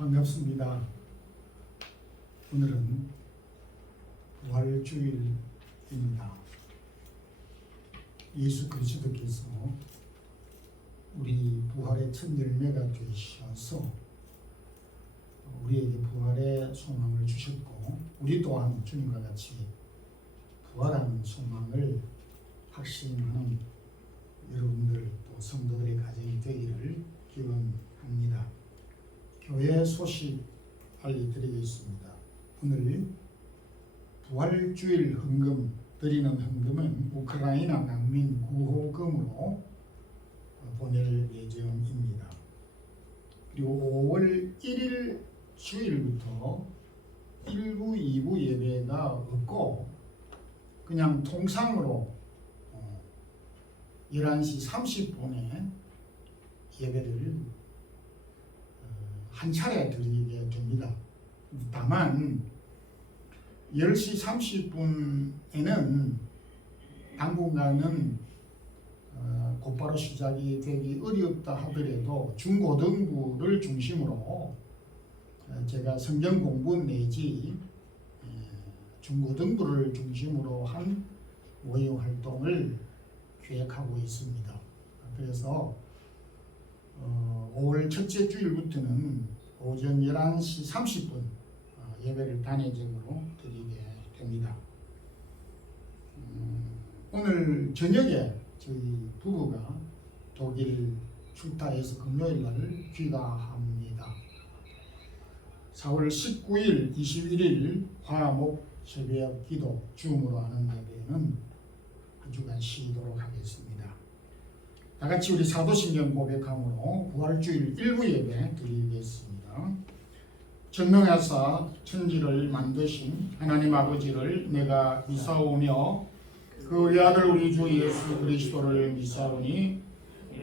반갑습니다. 오늘은 부활주일입니다. 예수 그리스도께서 우리 부활의 첫 열매가 되셔서 우리에게 부활의 소망을 주셨고, 우리 또한 주님과 같이 부활하는 소망을 확신하는 여러분들 또 성도들의 가정이 되기를 기원합니다. 교회 소식 알려드리겠습니다. 오늘 부활주일 헌금 드리는 헌금은 우크라이나 난민 구호금으로 보낼 예정입니다. 그리고 5월 1일 주일부터 1부, 2부 예배가 없고 그냥 통상으로 11시 30분에 예배를 한 차례 드리게 됩니다. 다만 10시 30분에는 당분간은 곧바로 시작이 되기 어렵다 하더라도 중고등부를 중심으로 제가 성경 공부 내지 중고등부를 중심으로 한 모임 활동을 계획하고 있습니다. 그래서 5월 첫째 주일부터는 오전 11시 30분 예배를 단회적으로 드리게 됩니다. 오늘 저녁에 저희 부부가 독일 출타해서 금요일 날 귀가합니다. 4월 19일, 21일 화목 새벽 기도 줌으로 하는 예배는 한 주간 쉬도록 하겠습니다. 다 같이 우리 사도신경 고백함으로 부활주일 1부 예배 드리겠습니다. 전능하사 천지를 만드신 하나님 아버지를 내가 믿사오며 그 외아들 우리 주 예수 그리스도를 믿사오니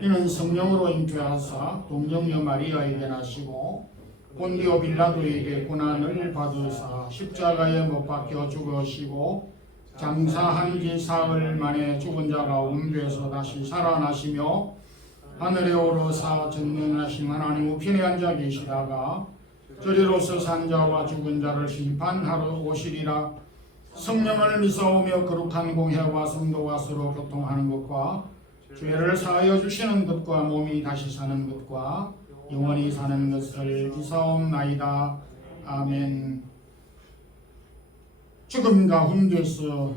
이는 성령으로 잉태하사 동정녀 마리아에게 나시고 본디오 빌라도에게 고난을 받으사 십자가에 못 박혀 죽으시고 장사한 지 사흘 만에 죽은 자 가운데서 다시 살아나시며 하늘에 오르사 전능하신 하나님 우편에 앉아 계시다가 저리로서 산 자와 죽은 자를 심판하러 오시리라. 성령을 믿사오며 거룩한 공회와 성도와 서로 교통하는 것과 죄를 사하여 주시는 것과 몸이 다시 사는 것과 영원히 사는 것을 믿사옵나이다. 아멘. 죽음 가운데서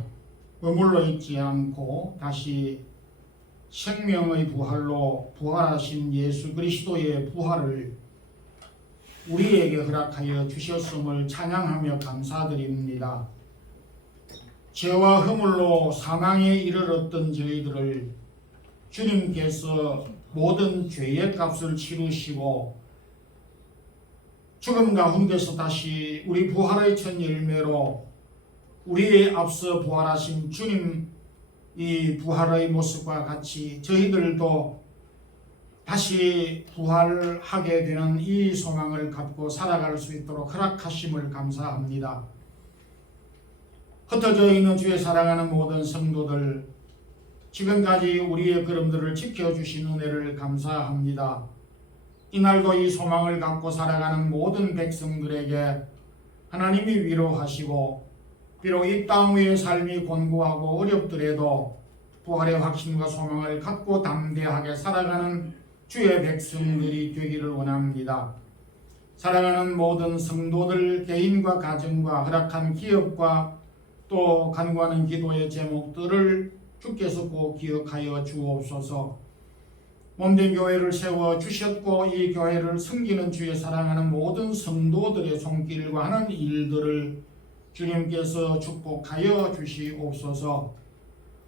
머물러 있지 않고 다시 생명의 부활로 부활하신 예수 그리스도의 부활을 우리에게 허락하여 주셨음을 찬양하며 감사드립니다. 죄와 허물로 사망에 이르렀던 저희들을 주님께서 모든 죄의 값을 치르시고 죽음 가운데서 다시 우리 부활의 첫 열매로 우리의 앞서 부활하신 주님 이 부활의 모습과 같이 저희들도 다시 부활하게 되는 이 소망을 갖고 살아갈 수 있도록 허락하심을 감사합니다. 흩어져 있는 주의 사랑하는 모든 성도들, 지금까지 우리의 걸음들을 지켜주신 은혜를 감사합니다. 이날도 이 소망을 갖고 살아가는 모든 백성들에게 하나님이 위로하시고 비록 이 땅 위의 삶이 곤고하고 어렵더라도 부활의 확신과 소망을 갖고 담대하게 살아가는 주의 백성들이 되기를 원합니다. 사랑하는 모든 성도들 개인과 가정과 허락한 기업과 또 간구하는 기도의 제목들을 주께서 꼭 기억하여 주옵소서. 몸된 교회를 세워주셨고 이 교회를 섬기는 주의 사랑하는 모든 성도들의 손길과 하는 일들을 주님께서 축복하여 주시옵소서.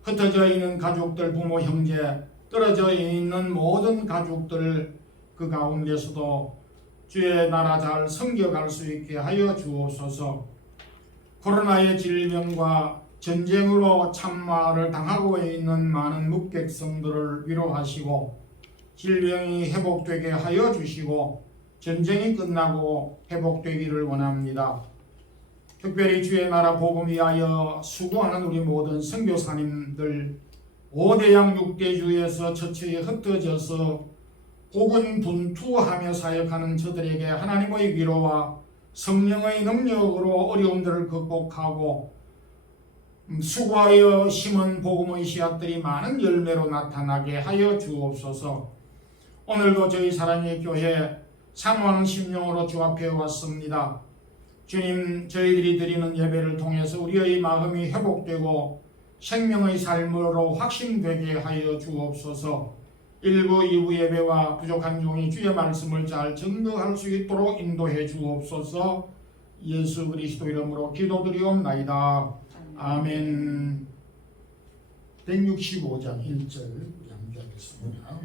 흩어져 있는 가족들, 부모, 형제, 떨어져 있는 모든 가족들 그 가운데서도 주의 나라 잘 섬겨갈 수 있게 하여 주옵소서. 코로나의 질병과 전쟁으로 참화를 당하고 있는 많은 묵백성들을 위로하시고 질병이 회복되게 하여 주시고 전쟁이 끝나고 회복되기를 원합니다. 특별히 주의 나라 복음 위하여 수고하는 우리 모든 선교사님들 5대양 6대주에서 처처에 흩어져서 고군분투하며 사역하는 저들에게 하나님의 위로와 성령의 능력으로 어려움들을 극복하고 수고하여 심은 복음의 씨앗들이 많은 열매로 나타나게 하여 주옵소서. 오늘도 저희 사랑의 교회 산왕 심령으로 주 앞에 왔습니다. 주님, 저희들이 드리는 예배를 통해서 우리의 마음이 회복되고 생명의 삶으로 확신되게 하여 주옵소서. 1부, 2부 예배와 부족한 종이 주의 말씀을 잘 증거할 수 있도록 인도해 주옵소서. 예수 그리스도 이름으로 기도드리옵나이다. 아멘. 165장 1절 양기하겠습니다.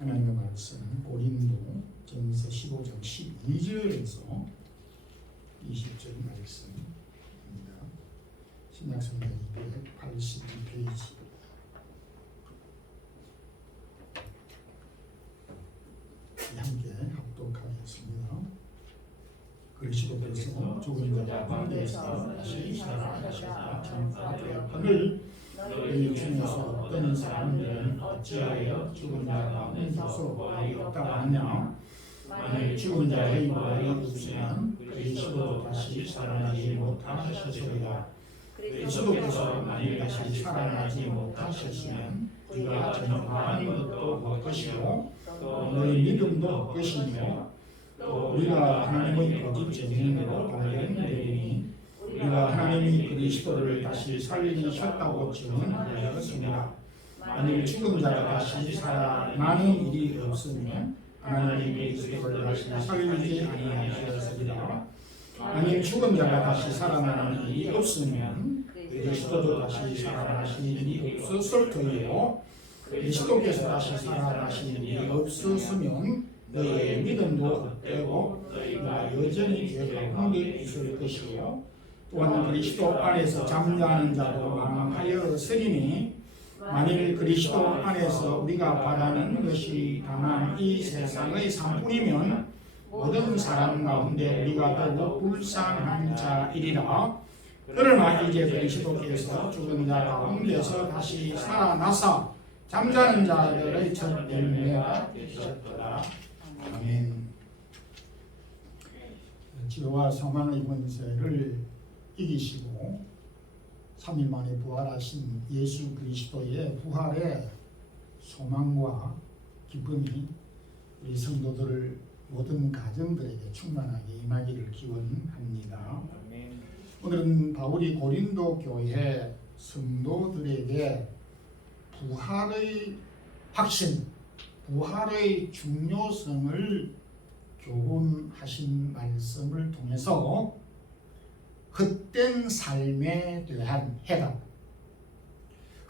하나님의 말씀 고린도 전서 15장 12절에서 20절 말씀입니다. 신약성경 282페이지. 함께 합독하겠습니다. 그리스도께서 죽은 자 가운데서 다시 살아나셨다. 참되었거늘 너희 중에서 어떤 사람들은 어찌하여 죽은 자 가운데서 부활이 없다고 하냐? 만일 죽은 자의 부활이 없으면 그리스도 다시 살아나지 못하셨으리라. 그리스도께서 만일 다시 살아나지 못하셨으면 우리가 전파한 것도 못 것이고 또 너희 믿음도 것이며 또 우리가 하나님의 거짓 증인으로 발견되리니 우리가 하나님이 그리스도를 다시 살리셨다고 증언하였습니다. 만일 죽은 자가 다시 살아나는 일이 없으면 하나님이 그리스도를 다시 살리지 아니하셨으리라. 만일 죽은 자가 다시 살아나는 일이 없으면 그리스도도 다시 살아나시는 일이 없었을 터이요. 그리스도께서 다시 살아나시는 일이 없었으면 너희의 믿음도 헛되고 너희가 여전히 죄 가운데 있을 것이요. 또한 그리스도 안에서 잠자는 자도 망하였으리니 만일 그리스도 안에서 우리가 바라는 것이 다만 이 세상의 삶뿐이면 모든 사람 가운데 우리가 더욱 불쌍한 자이리라. 그러나 이제 그리스도께서 죽은 자 가운데서 다시 살아나사 잠자는 자들의 첫 열매가 되셨더라. 아멘. 죄와 사망의 권세를 이기시고 3일 만에 부활하신 예수 그리스도의 부활의 소망과 기쁨이 우리 성도들 모든 가정들에게 충만하게 임하기를 기원합니다. 오늘은 바울이 고린도 교회 성도들에게 부활의 확신, 부활의 중요성을 교훈하신 말씀을 통해서 헛된 삶에 대한 해답,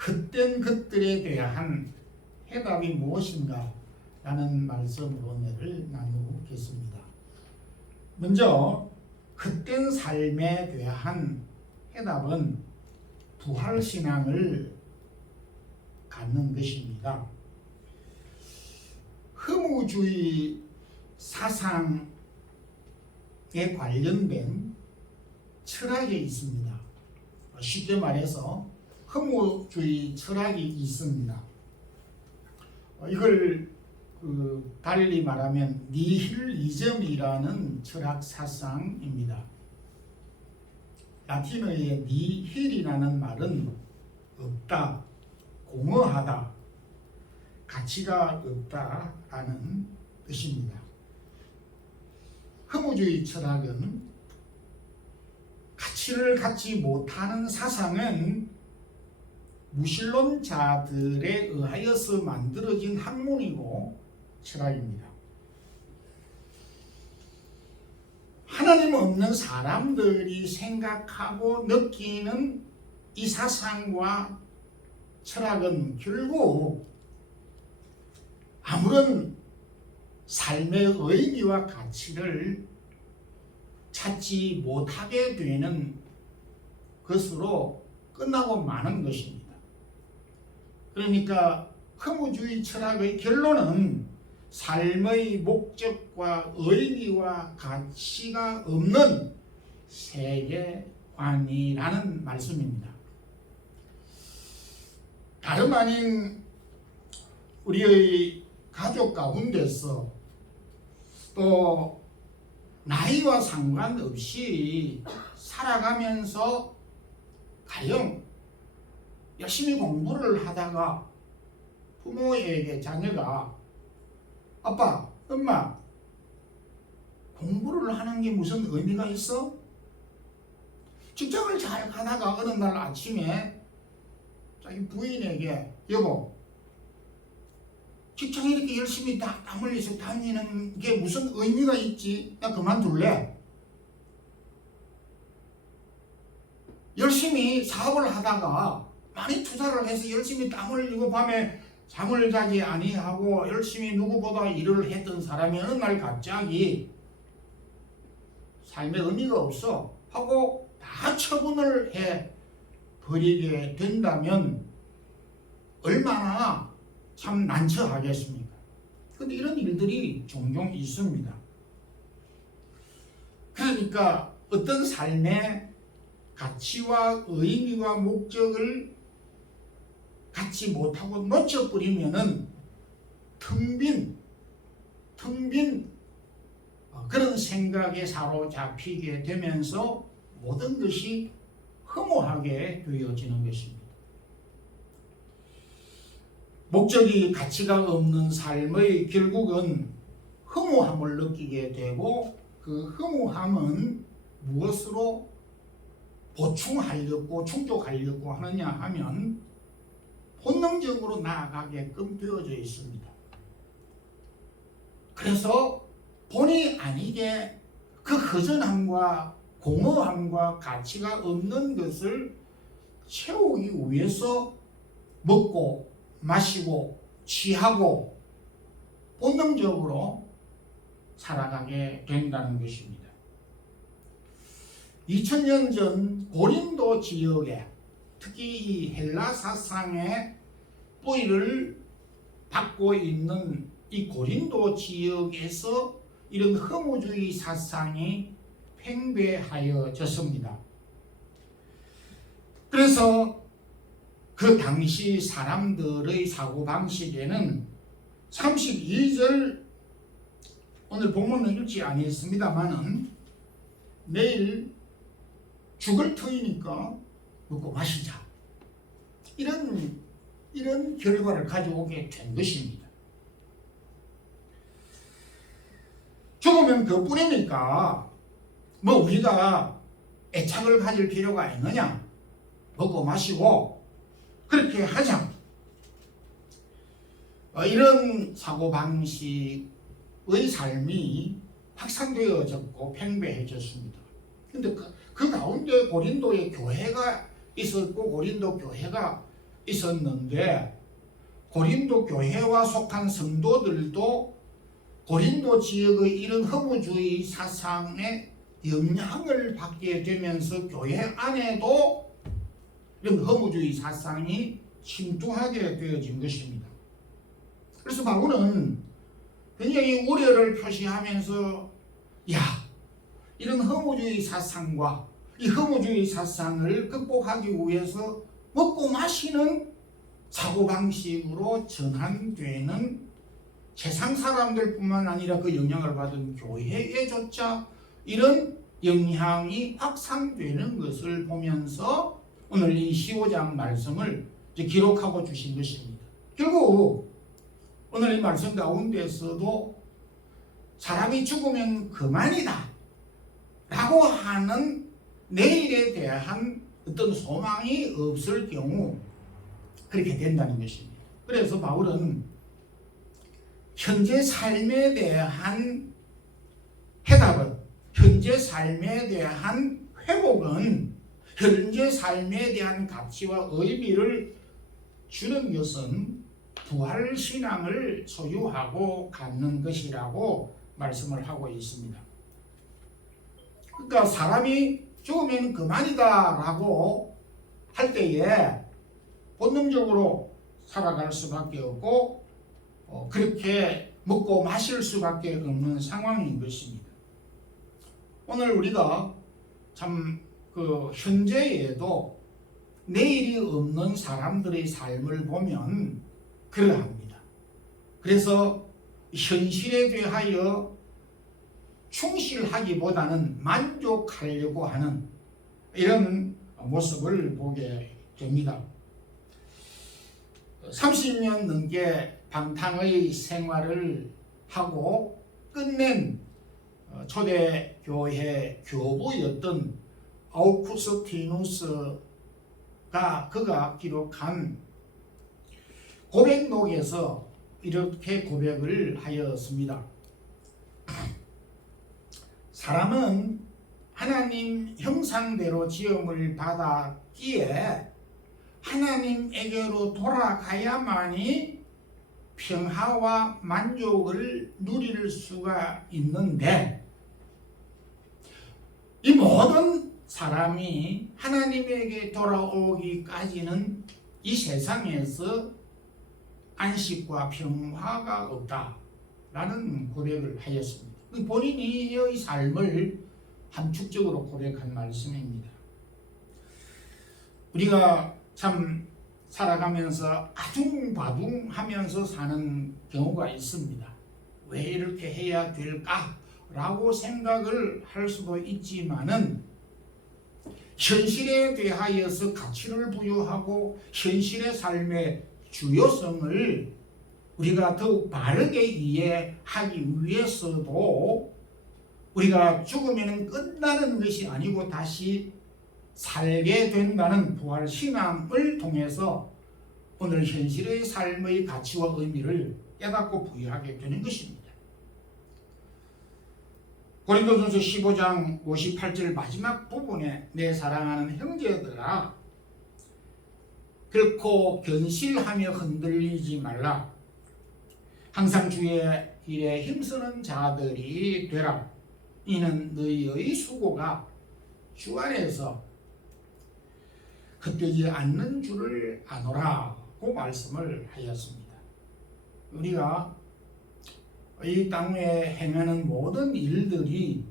헛된 것들에 대한 해답이 무엇인가 라는 말씀으로 오늘 나누겠습니다. 먼저 헛된 삶에 대한 해답은 부활신앙을 갖는 것입니다. 허무주의 사상에 관련된 철학이 있습니다. 쉽게 말해서 허무주의 철학이 있습니다. 이걸 달리 말하면 니힐리즘이라는 철학 사상입니다. 라틴어의 니힐이라는 말은 없다, 공허하다, 가치가 없다라는 뜻입니다. 허무주의 철학은 가치를 갖지 못하는 사상은 무신론자들에 의하여서 만들어진 학문이고 철학입니다. 하나님 없는 사람들이 생각하고 느끼는 이 사상과 철학은 결국 아무런 삶의 의미와 가치를 찾지 못하게 되는 것으로 끝나고 마는 것입니다. 그러니까 허무주의 철학의 결론은 삶의 목적과 의미와 가치가 없는 세계관이라는 말씀입니다. 다름 아닌 우리의 가족 가운데서 또 나이와 상관없이 살아가면서 가령 열심히 공부를 하다가 부모에게 자녀가 아빠, 엄마, 공부를 하는 게 무슨 의미가 있어? 직장을 잘 가다가 어느 날 아침에 자기 부인에게 여보, 직장에 이렇게 열심히 땀 흘려서 다니는 게 무슨 의미가 있지? 나 그만둘래. 열심히 사업을 하다가 많이 투자를 해서 열심히 땀 흘리고 밤에 잠을 자지 아니하고 열심히 누구보다 일을 했던 사람이 어느 날 갑자기 삶의 의미가 없어 하고 다 처분을 해 버리게 된다면 얼마나 참 난처하겠습니까? 그런데 이런 일들이 종종 있습니다. 그러니까 어떤 삶의 가치와 의미와 목적을 갖지 못하고 놓쳐버리면은 텅 빈 그런 생각에 사로잡히게 되면서 모든 것이 허무하게 되어지는 것입니다. 목적이 가치가 없는 삶의 결국은 허무함을 느끼게 되고 그 허무함은 무엇으로 보충하려고 충족하려고 하느냐 하면 본능적으로 나아가게끔 되어져 있습니다. 그래서 본의 아니게 그 허전함과 공허함과 가치가 없는 것을 채우기 위해서 먹고 마시고 취하고 본능적으로 살아가게 된다는 것입니다. 2000년 전 고린도 지역에 특히 이 헬라 사상의 뿌리를 받고 있는 이 고린도 지역에서 이런 허무주의 사상이 팽배하여졌습니다. 그래서 그 당시 사람들의 사고방식에는 32절 오늘 본문은 읽지 아니했습니다만은 내일 죽을 터이니까 먹고 마시자 이런 결과를 가져오게 된 것입니다. 죽으면 그뿐이니까 뭐 우리가 애착을 가질 필요가 있느냐, 먹고 마시고 그렇게 하자, 이런 사고방식의 삶이 확산되어졌고 팽배해졌습니다. 근데 그 가운데 고린도에 교회가 있었고 고린도 교회가 있었는데 고린도 교회와 속한 성도들도 고린도 지역의 이런 허무주의 사상에 영향을 받게 되면서 교회 안에도 이런 허무주의 사상이 침투하게 되어진 것입니다. 그래서 바울은 굉장히 우려를 표시하면서 이런 허무주의 사상과 이 허무주의 사상을 극복하기 위해서 먹고 마시는 사고방식으로 전환되는 세상 사람들뿐만 아니라 그 영향을 받은 교회에조차 이런 영향이 확산되는 것을 보면서 오늘 이 15장 말씀을 기록하고 주신 것입니다. 결국 오늘 이 말씀 가운데서도 사람이 죽으면 그만이다 라고 하는 내일에 대한 어떤 소망이 없을 경우 그렇게 된다는 것입니다. 그래서 바울은 현재 삶에 대한 해답은, 현재 삶에 대한 회복은, 현재 삶에 대한 가치와 의미를 주는 것은 부활신앙을 소유하고 갖는 것이라고 말씀을 하고 있습니다. 그러니까 사람이 죽으면 그만이다 라고 할 때에 본능적으로 살아갈 수밖에 없고 그렇게 먹고 마실 수밖에 없는 상황인 것입니다. 오늘 우리가 참 현재에도 내일이 없는 사람들의 삶을 보면 그러합니다. 그래서 현실에 대하여 충실하기보다는 만족하려고 하는 이런 모습을 보게 됩니다. 30년 넘게 방탕의 생활을 하고 끝낸 초대교회 교부였던 아우구스티누스가 그가 기록한 고백록에서 이렇게 고백을 하였습니다. 사람은 하나님 형상대로 지음을 받았기에 하나님에게로 돌아가야만이 평화와 만족을 누릴 수가 있는데 이 모든 사람이 하나님에게 돌아오기까지는 이 세상에서 안식과 평화가 없다라는 고백을 하였습니다. 본인이 이 삶을 함축적으로 고백한 말씀입니다. 우리가 참 살아가면서 아둥바둥하면서 사는 경우가 있습니다. 왜 이렇게 해야 될까라고 생각을 할 수도 있지만은 현실에 대하여서 가치를 부여하고 현실의 삶의 주요성을 우리가 더욱 바르게 이해하기 위해서도 우리가 죽으면 끝나는 것이 아니고 다시 살게 된다는 부활신앙을 통해서 오늘 현실의 삶의 가치와 의미를 깨닫고 부여하게 되는 것입니다. 고린도전서 15장 58절 마지막 부분에 내 사랑하는 형제들아 결코 견실하며 흔들리지 말라. 항상 주의 일에 힘쓰는 자들이 되라. 이는 너희의 수고가 주 안에서 헛되지 않는 줄을 아노라고 말씀을 하였습니다. 우리가 이 땅에 행하는 모든 일들이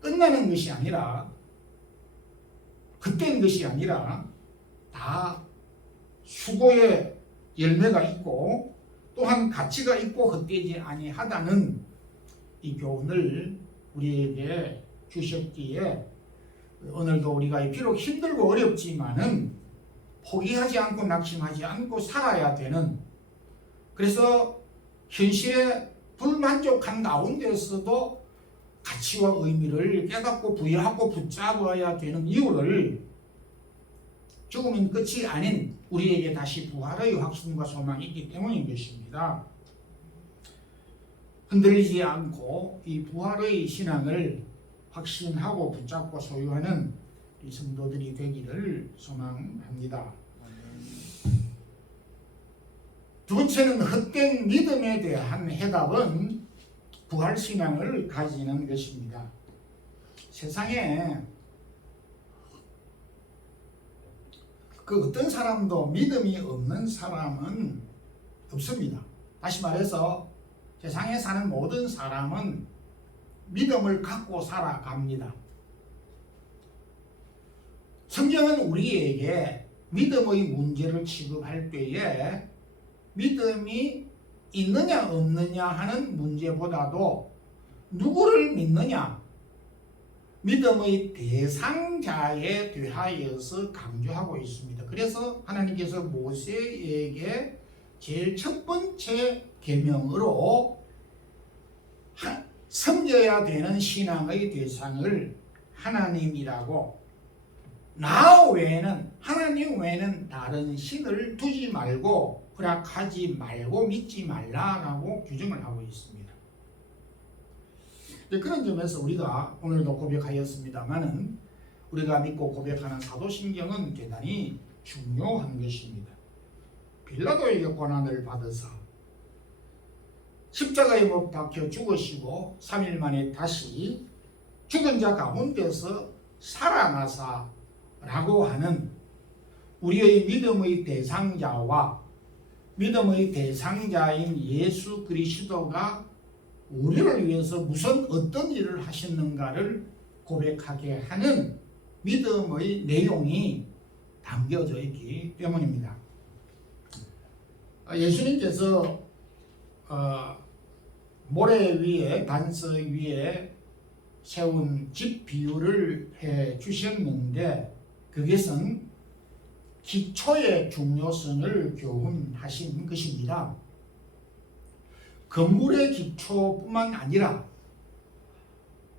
끝나는 것이 아니라 헛된 것이 아니라 다 수고의 열매가 있고 또한 가치가 있고 헛되지 아니하다는 이 교훈을 우리에게 주셨기에 오늘도 우리가 비록 힘들고 어렵지만은 포기하지 않고 낙심하지 않고 살아야 되는, 그래서 현실에 불만족한 가운데서도 가치와 의미를 깨닫고 부여하고 붙잡아야 되는 이유를 죽으면 끝이 아닌 우리에게 다시 부활의 확신과 소망이 있기 때문인 것입니다. 흔들리지 않고 이 부활의 신앙을 확신하고 붙잡고 소유하는 이 성도들이 되기를 소망합니다. 두 번째는 헛된 믿음에 대한 해답은 부활신앙을 가지는 것입니다. 세상에 그 어떤 사람도 믿음이 없는 사람은 없습니다. 다시 말해서 세상에 사는 모든 사람은 믿음을 갖고 살아갑니다. 성경은 우리에게 믿음의 문제를 취급할 때에 믿음이 있느냐 없느냐 하는 문제보다도 누구를 믿느냐, 믿음의 대상자에 대하여서 강조하고 있습니다. 그래서 하나님께서 모세에게 제일 첫 번째 계명으로 섬겨야 되는 신앙의 대상을 하나님이라고, 나 외에는, 하나님 외에는 다른 신을 두지 말고 허락하지 말고 믿지 말라라고 규정을 하고 있습니다. 그런 점에서 우리가 오늘도 고백하였습니다마는 우리가 믿고 고백하는 사도신경은 대단히 중요한 것입니다. 빌라도에게 고난을 받으사 십자가에 못 박혀 죽으시고 3일 만에 다시 죽은 자 가운데서 살아나사라고 하는 우리의 믿음의 대상자와 믿음의 대상자인 예수 그리스도가 우리를 위해서 무슨 어떤 일을 하셨는가를 고백하게 하는 믿음의 내용이 담겨져 있기 때문입니다. 예수님께서 모래 위에, 반석 위에 세운 집 비유를 해 주셨는데 그것은 기초의 중요성을 교훈하신 것입니다. 건물의 기초뿐만 아니라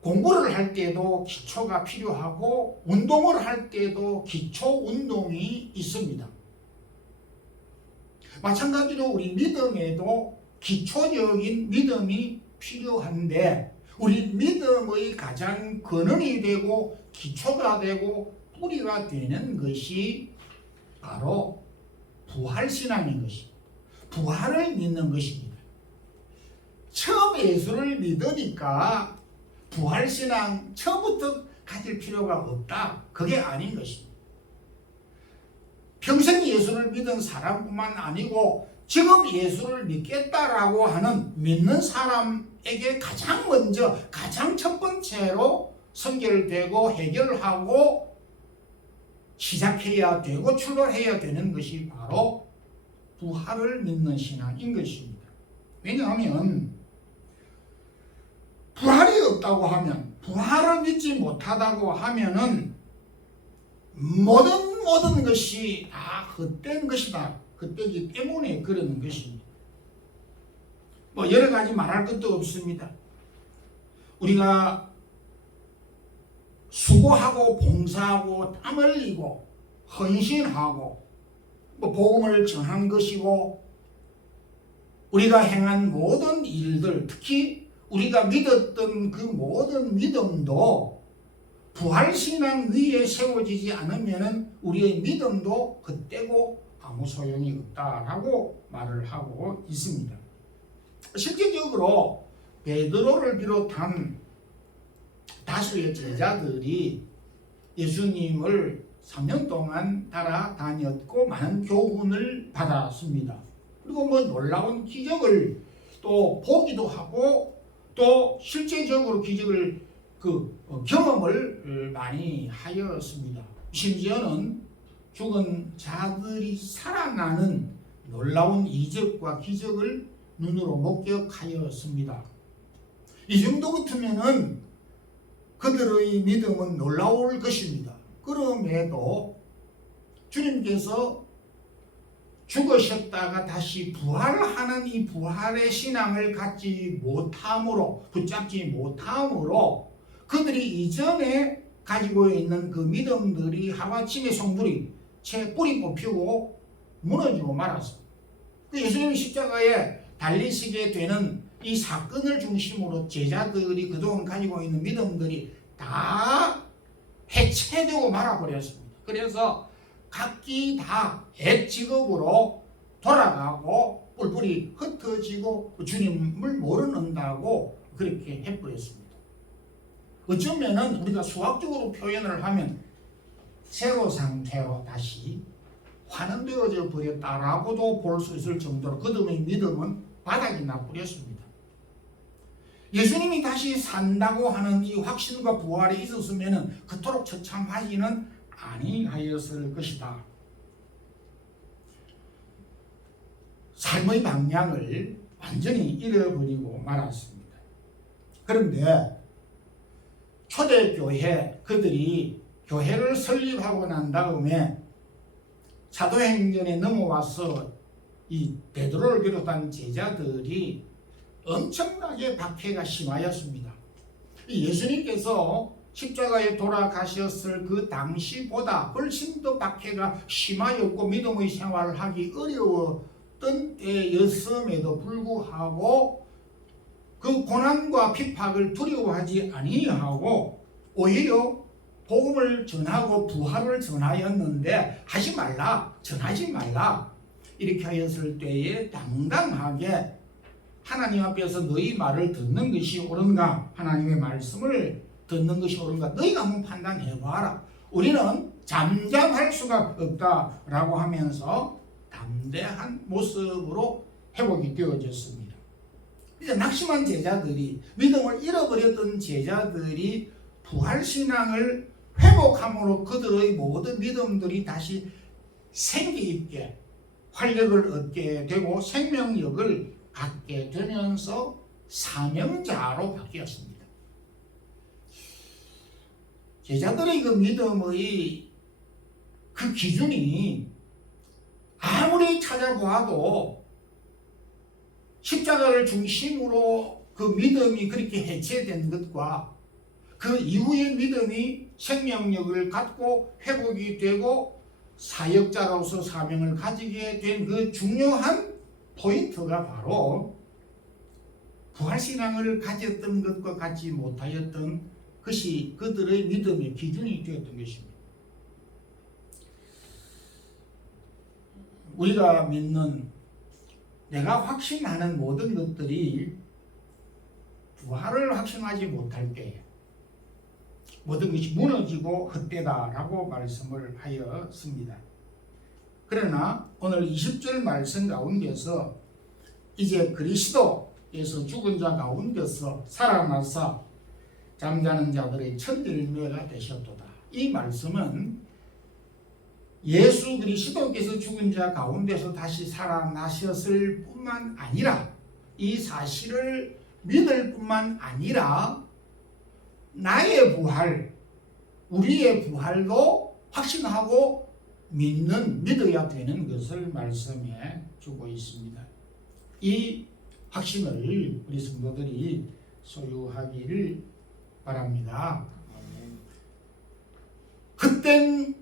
공부를 할 때도 기초가 필요하고 운동을 할 때도 기초 운동이 있습니다. 마찬가지로 우리 믿음에도 기초적인 믿음이 필요한데 우리 믿음의 가장 근원이 되고 기초가 되고 뿌리가 되는 것이 바로 부활신앙인 것입니다. 부활을 믿는 것입니다. 처음 예수를 믿으니까 부활신앙 처음부터 가질 필요가 없다. 그게 아닌 것입니다. 평생 예수를 믿은 사람뿐만 아니고 지금 예수를 믿겠다라고 하는 믿는 사람에게 가장 먼저, 가장 첫 번째로 선결되고 해결하고 시작해야 되고 출발해야 되는 것이 바로 부활을 믿는 신앙인 것입니다. 왜냐하면 부활이 없다고 하면, 부활을 믿지 못하다고 하면은 모든 것이 다 헛된 것이다. 헛되기 때문에 그러는 것입니다. 여러 가지 말할 것도 없습니다. 우리가 수고하고 봉사하고 땀 흘리고 헌신하고 복음을 전한 것이고 우리가 행한 모든 일들, 특히 우리가 믿었던 그 모든 믿음도 부활신앙 위에 세워지지 않으면 우리의 믿음도 헛되고 아무 소용이 없다라고 말을 하고 있습니다. 실제적으로 베드로를 비롯한 다수의 제자들이 예수님을 3년 동안 따라다녔고 많은 교훈을 받았습니다. 그리고 놀라운 기적을 또 보기도 하고 또 실제적으로 기적을 경험을 많이 하였습니다. 심지어는 죽은 자들이 살아나는 놀라운 이적과 기적을 눈으로 목격하였습니다. 이 정도 같으면은 그들의 믿음은 놀라울 것입니다. 그럼에도 주님께서 죽으셨다가 다시 부활하는 이 부활의 신앙을 갖지 못함으로, 붙잡지 못함으로 그들이 이전에 가지고 있는 그 믿음들이 하루아침에 성불이 채 뿌리 뽑히고 무너지고 말았습니다. 예수님이 십자가에 달리시게 되는 이 사건을 중심으로 제자들이 그동안 가지고 있는 믿음들이 다 해체되고 말아버렸습니다. 그래서 각기 다 옛직업으로 돌아가고 뿔뿔이 흩어지고 주님을 모르는다고 그렇게 해버렸습니다. 어쩌면은 우리가 수학적으로 표현을 하면 제로 상태로 다시 환원되어져 버렸다라고도 볼 수 있을 정도로 그들의 믿음은 바닥이 나버렸습니다. 예수님이 다시 산다고 하는 이 확신과 부활이 있었으면 그토록 처참하지는 아니하였을 것이다. 삶의 방향을 완전히 잃어버리고 말았습니다. 그런데 초대교회 그들이 교회를 설립하고 난 다음에 사도행전에 넘어와서 이 베드로를 비롯한 제자들이 엄청나게 박해가 심하였습니다. 예수님께서 십자가에 돌아가셨을 그 당시보다 훨씬 더 박해가 심하였고 믿음의 생활을 하기 어려웠던 때였음에도 불구하고 그 고난과 핍박을 두려워하지 아니하고 오히려 복음을 전하고 부활을 전하였는데 하지 말라, 전하지 말라 이렇게 하였을 때에 당당하게 하나님 앞에서 너희 말을 듣는 것이 옳은가, 하나님의 말씀을 듣는 것이 옳은가 너희가 한번 판단해봐라. 우리는 잠잠할 수가 없다라고 하면서 담대한 모습으로 회복이 되어졌습니다. 이제 낙심한 제자들이, 믿음을 잃어버렸던 제자들이 부활신앙을 회복함으로 그들의 모든 믿음들이 다시 생기 있게 활력을 얻게 되고 생명력을 갖게 되면서 사명자로 바뀌었습니다. 제자들의 그 믿음의 그 기준이 아무리 찾아보아도 십자가를 중심으로 그 믿음이 그렇게 해체된 것과 그 이후의 믿음이 생명력을 갖고 회복이 되고 사역자로서 사명을 가지게 된 그 중요한 포인트가 바로 부활신앙을 가졌던 것과 같지 못하였던 것이 그들의 믿음의 기준이 되었던 것입니다. 우리가 믿는, 내가 확신하는 모든 것들이 부활을 확신하지 못할 때 모든 것이 무너지고 헛되다라고 말씀을 하였습니다. 그러나 오늘 20절 말씀 가운데서 이제 그리스도에서 죽은 자 가운데서 살아나사 잠자는 자들의 첫 열매가 되셨도다. 이 말씀은 예수 그리스도께서 죽은 자 가운데서 다시 살아나셨을 뿐만 아니라 이 사실을 믿을 뿐만 아니라 나의 부활, 우리의 부활도 확신하고 믿어야 되는 것을 말씀해 주고 있습니다. 이 확신을 우리 성도들이 소유하기를 바랍니다. 그땐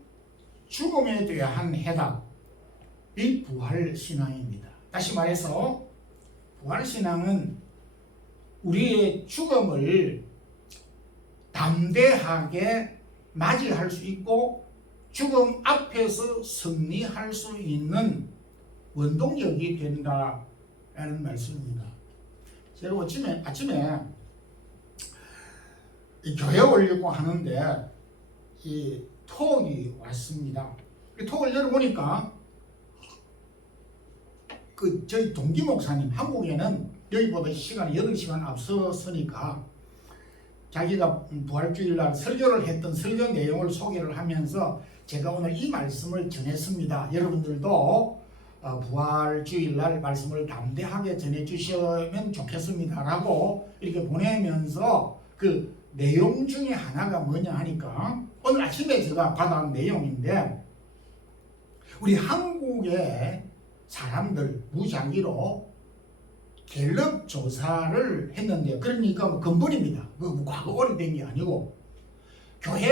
죽음에 대한 해답이 부활신앙입니다. 다시 말해서 부활신앙은 우리의 죽음을 담대하게 맞이할 수 있고 죽음 앞에서 승리할 수 있는 원동력이 된다라는 말씀입니다. 제가 아침에 교회 오려고 하는데 이 톡이 왔습니다. 톡을 열어보니까 저희 동기 목사님, 한국에는 여기보다 시간이 8시간 앞섰으니까 자기가 부활주일날 설교를 했던 설교 내용을 소개를 하면서 제가 오늘 이 말씀을 전했습니다. 여러분들도 부활주일날 말씀을 담대하게 전해주시면 좋겠습니다 라고 이렇게 보내면서 그 내용 중에 하나가 뭐냐 하니까 오늘 아침에 제가 받아온 내용인데 우리 한국의 사람들 무작위로 갤럽 조사를 했는데 그러니까 근본입니다. 과거 오래된 게 아니고 교회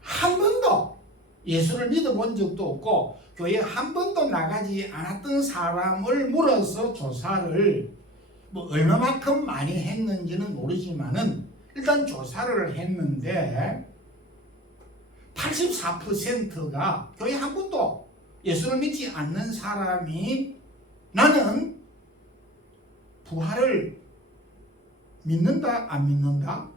한 번도 예수를 믿어본 적도 없고 교회 한 번도 나가지 않았던 사람을 물어서 조사를 얼마만큼 많이 했는지는 모르지만은 일단 조사를 했는데 84%가 교회 한 번도 예수를 믿지 않는 사람이 나는 부활을 믿는다 안 믿는다?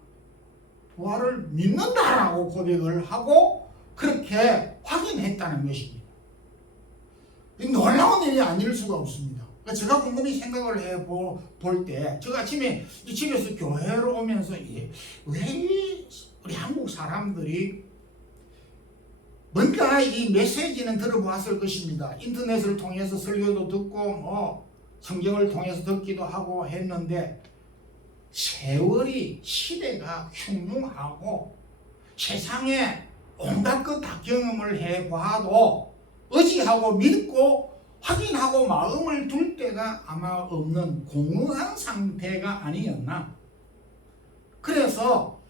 부활을 믿는다라고 고백을 하고 그렇게 확인했다는 것입니다. 놀라운 일이 아닐 수가 없습니다. 제가 곰곰이 생각을 해볼 때 제가 아침에 집에서 교회로 오면서 왜 우리 한국 사람들이 뭔가 이 메시지는 들어보았을 것입니다. 인터넷을 통해서 설교도 듣고 성경을 통해서 듣기도 하고 했는데 세월이 시대가 흉흉하고 세상에 온갖 것 다 경험을 해봐도 의지하고 믿고 확인하고 마음을 둘 때가 아마 없는 공허한 상태가 아니었나. 그래서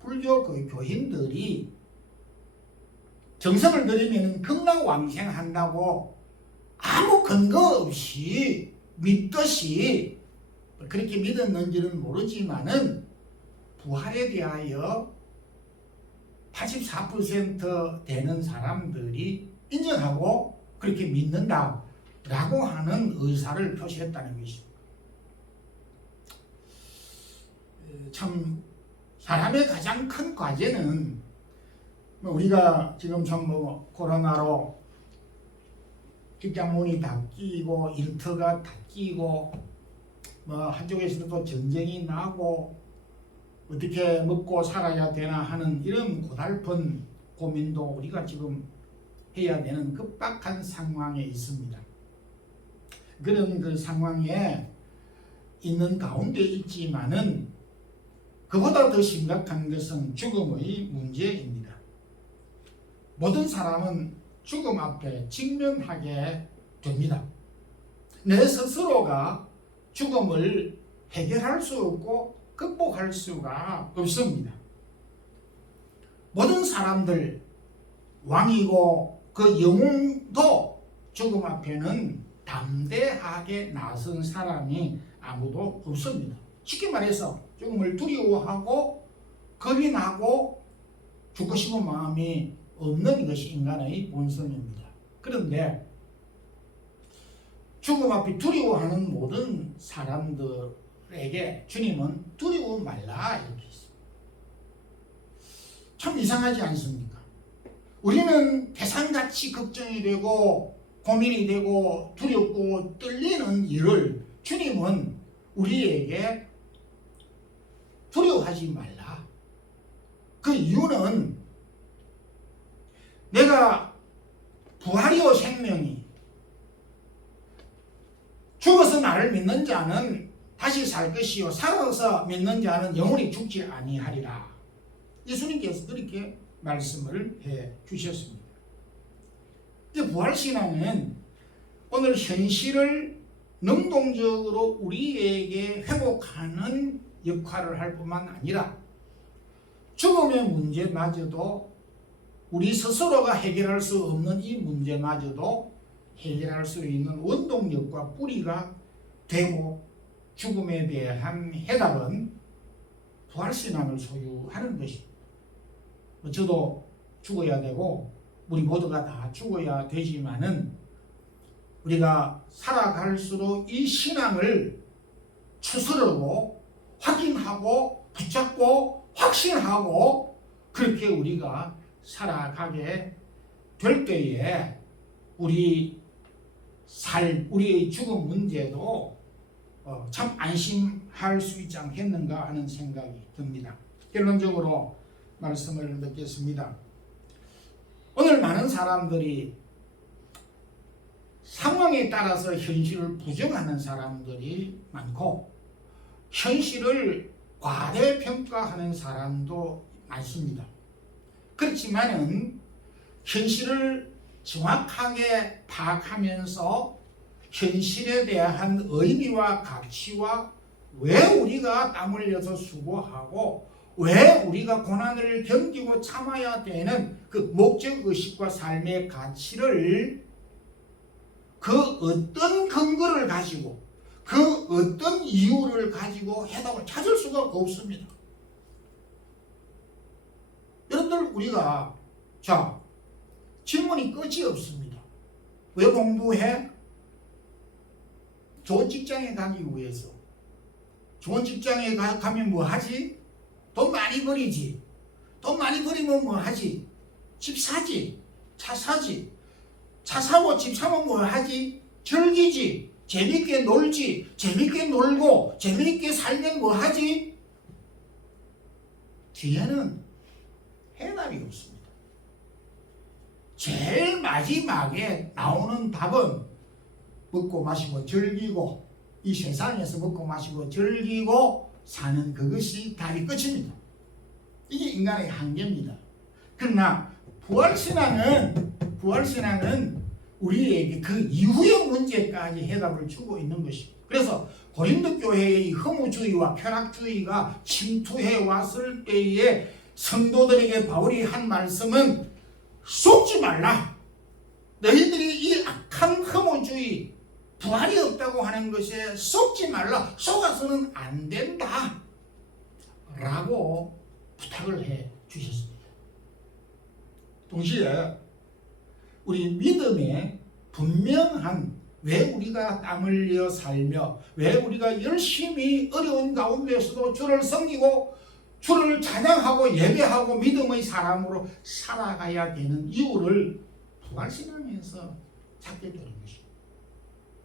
불교 그 교인들이 정성을 들이면 극락왕생한다고 아무 근거 없이 믿듯이 그렇게 믿었는지는 모르지만은 부활에 대하여 84% 되는 사람들이 인정하고 그렇게 믿는다라고 하는 의사를 표시했다는 것입니다. 참 사람의 가장 큰 과제는 우리가 지금 전부 코로나로 직장 문이 닫히고 일터가 닫히고 한쪽에서도 전쟁이 나고 어떻게 먹고 살아야 되나 하는 이런 고달픈 고민도 우리가 지금 해야 되는 급박한 상황에 있습니다. 그런 그 상황에 있는 가운데 있지만은 그보다 더 심각한 것은 죽음의 문제입니다. 모든 사람은 죽음 앞에 직면하게 됩니다. 내 스스로가 죽음을 해결할 수 없고 극복할 수가 없습니다. 모든 사람들, 왕이고 그 영웅도 죽음 앞에는 담대하게 나선 사람이 아무도 없습니다. 쉽게 말해서 죽음을 두려워하고 겁이 나고 죽고 싶은 마음이 없는 것이 인간의 본성입니다. 그런데 죽음 앞에 두려워하는 모든 사람들에게 주님은 두려워 말라 이렇게 했습니다. 참 이상하지 않습니까? 우리는 대상같이 걱정이 되고 고민이 되고 두렵고 떨리는 일을 주님은 우리에게 두려워하지 말라. 그 이유는 내가 부활이요 생명이 죽어서 나를 믿는 자는 다시 살 것이요 살아서 믿는 자는 영원히 죽지 아니하리라. 예수님께서 그렇게 말씀을 해 주셨습니다. 부활신앙은 오늘 현실을 능동적으로 우리에게 회복하는 역할을 할 뿐만 아니라 죽음의 문제마저도 우리 스스로가 해결할 수 없는 이 문제마저도 해결할 수 있는 원동력과 뿌리가 되고 죽음에 대한 해답은 부활신앙을 소유하는 것입니다. 저도 죽어야 되고 우리 모두가 다 죽어야 되지만은 우리가 살아갈수록 이 신앙을 추스르고 확인하고 붙잡고 확신하고 그렇게 우리가 살아가게 될 때에 우리의 죽음 문제도 참 안심할 수 있지 않겠는가 하는 생각이 듭니다. 결론적으로 말씀을 맺겠습니다. 오늘 많은 사람들이 상황에 따라서 현실을 부정하는 사람들이 많고 현실을 과대평가하는 사람도 많습니다. 그렇지만은 현실을 정확하게 파악하면서 현실에 대한 의미와 가치와 왜 우리가 땀 흘려서 수고하고 왜 우리가 고난을 견디고 참아야 되는 그 목적의식과 삶의 가치를 그 어떤 근거를 가지고 그 어떤 이유를 가지고 해답을 찾을 수가 없습니다. 여러분들 우리가 질문이 끝이 없습니다. 왜 공부해? 좋은 직장에 가기 위해서. 좋은 직장에 가면 뭐 하지? 돈 많이 벌이지. 돈 많이 벌이면 뭐 하지? 집 사지. 차 사지. 차 사고 집 사면 뭐 하지? 즐기지. 재밌게 놀지. 재밌게 놀고 재밌게 살면 뭐 하지? 뒤에는 해답이 없습니다. 제일 마지막에 나오는 답은 먹고 마시고 즐기고 이 세상에서 먹고 마시고 즐기고 사는 그것이 답이 끝입니다. 이게 인간의 한계입니다. 그러나 부활신앙은 우리에게 그 이후의 문제까지 해답을 주고 있는 것입니다. 그래서 고린도 교회의 허무주의와 쾌락주의가 침투해 왔을 때에 성도들에게 바울이 한 말씀은 속지 말라. 너희들이 이 악한 허무주의, 부활이 없다고 하는 것에 속지 말라. 속아서는 안 된다. 라고 부탁을 해 주셨습니다. 동시에 우리 믿음의 분명한, 왜 우리가 땀 흘려 살며 왜 우리가 열심히 어려운 가운데서도 주를 섬기고 주를 찬양하고 예배하고 믿음의 사람으로 살아가야 되는 이유를 부활신앙에서 찾게 되는 것입니다.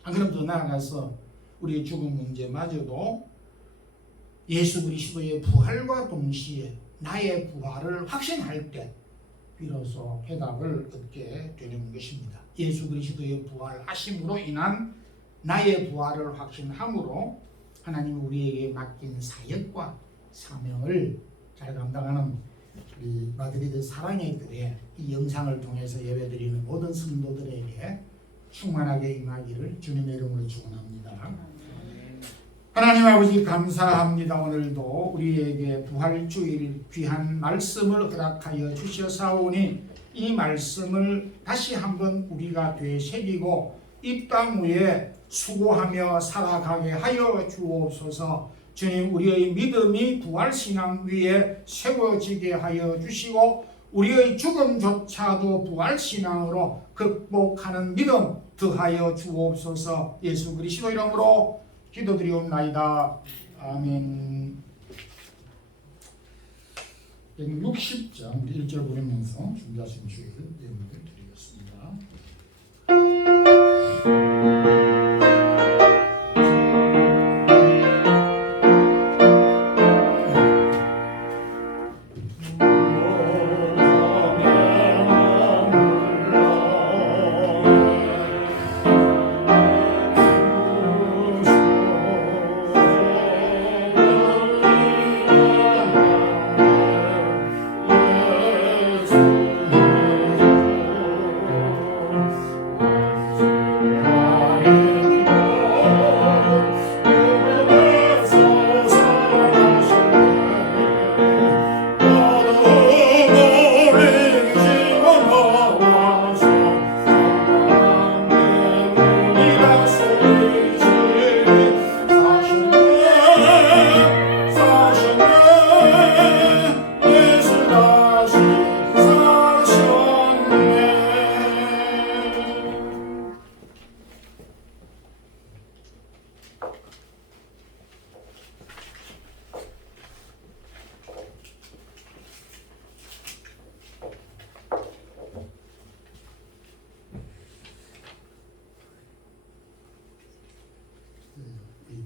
안 그럼 더 나아가서 우리의 죽음 문제마저도 예수 그리스도의 부활과 동시에 나의 부활을 확신할 때 비로소 해답을 얻게 되는 것입니다. 예수 그리스도의 부활하심으로 인한 나의 부활을 확신함으로 하나님 우리에게 맡긴 사역과 사명을 잘 감당하는 우리 마드리드 사랑의 교회 이 영상을 통해서 예배드리는 모든 성도들에게 충만하게 임하기를 주님의 이름으로 축원합니다. 하나님 아버지 감사합니다. 오늘도 우리에게 부활주일 귀한 말씀을 허락하여 주셔사오니 이 말씀을 다시 한번 우리가 되새기고 이 땅 위에 수고하며 살아가게 하여 주옵소서. 주님, 우리의 믿음이 부활신앙 위에 세워지게 하여 주시고 우리의 죽음조차도 부활신앙으로 극복하는 믿음 더하여 주옵소서. 예수 그리스도 이름으로 기도드리옵나이다. 아멘. 60장 1절 보내면서 준비하신 주일 예물을 드리겠습니다.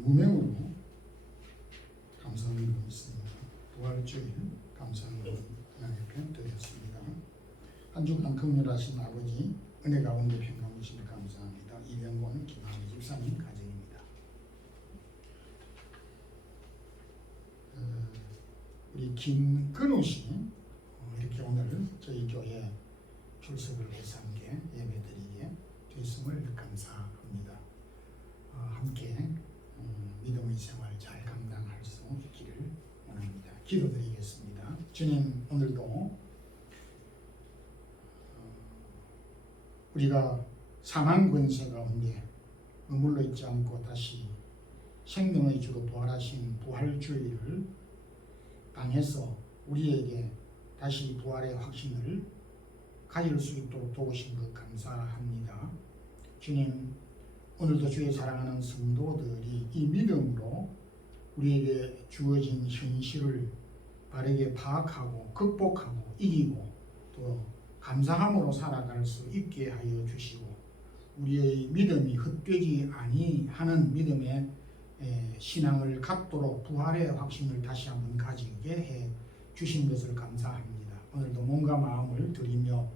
무명으로 감사함을 드리겠습니다. 부활주일 감사함을 하나님께 드렸습니다. 한 주간 긍휼하신 아버지 은혜 가운데 평강하심을 감사합니다. 이병권 김한희 집사님 가정입니다. 우리 김근우 씨 이렇게 오늘 저희 교회 출석을 해서 함께 예배드리게 됐음을 감사합니다. 함께 믿음의 생활 잘 감당할 수 있기를 원합니다. 기도드리겠습니다. 주님, 오늘도 우리가 사망 권세 가운데 머물러 있지 않고 다시 생명의 주로 부활하신 부활주의를 당해서 우리에게 다시 부활의 확신을 가질 수 있도록 도우신 것 감사합니다. 주님, 오늘도 주의 사랑하는 성도들이 이 믿음으로 우리에게 주어진 현실을 바르게 파악하고 극복하고 이기고 또 감사함으로 살아갈 수 있게 하여 주시고 우리의 믿음이 헛되지 아니하는 믿음의 신앙을 갖도록 부활의 확신을 다시 한번 가지게 해 주신 것을 감사합니다. 오늘도 몸과 마음을 드리며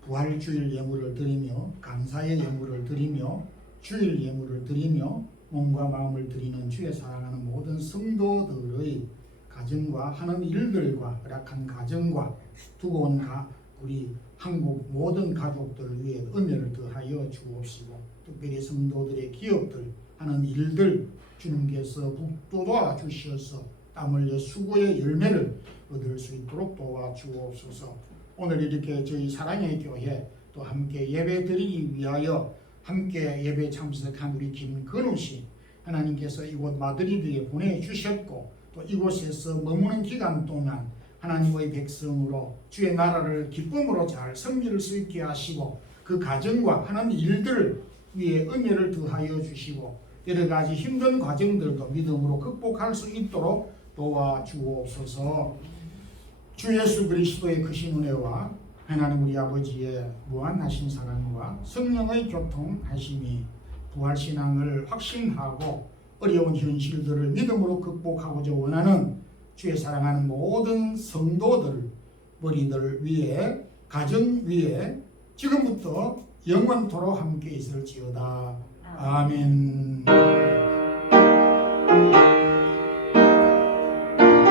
부활주일 예물을 드리며 감사의 예물을 드리며 주일 예물을 드리며 몸과 마음을 드리는 주의 사랑하는 모든 성도들의 가정과 하는 일들과 허락한 가정과 두고 온 우리 한국 모든 가족들 위해 은혜를 더하여 주옵시고, 특별히 성도들의 기업들 하는 일들 주님께서 북돋아 주셔서 땀 흘려 수고의 열매를 얻을 수 있도록 도와주옵소서. 오늘 이렇게 저희 사랑의 교회 또 함께 예배 드리기 위하여 함께 예배 참석한 우리 김건우 씨, 하나님께서 이곳 마드리드에 보내주셨고 또 이곳에서 머무는 기간 동안 하나님의 백성으로 주의 나라를 기쁨으로 잘 섬길 수 있게 하시고 그 가정과 하는 일들 위에 은혜를 더하여 주시고 여러 가지 힘든 과정들도 믿음으로 극복할 수 있도록 도와주옵소서. 주 예수 그리스도의 크신 은혜와 하나님 우리 아버지의 무한하신 사랑과 성령의 교통하심이 부활신앙을 확신하고 어려운 현실들을 믿음으로 극복하고자 원하는 주의 사랑하는 모든 성도들 머리들 위에 가정 위에 지금부터 영원토록 함께 있을지어다. 아멘.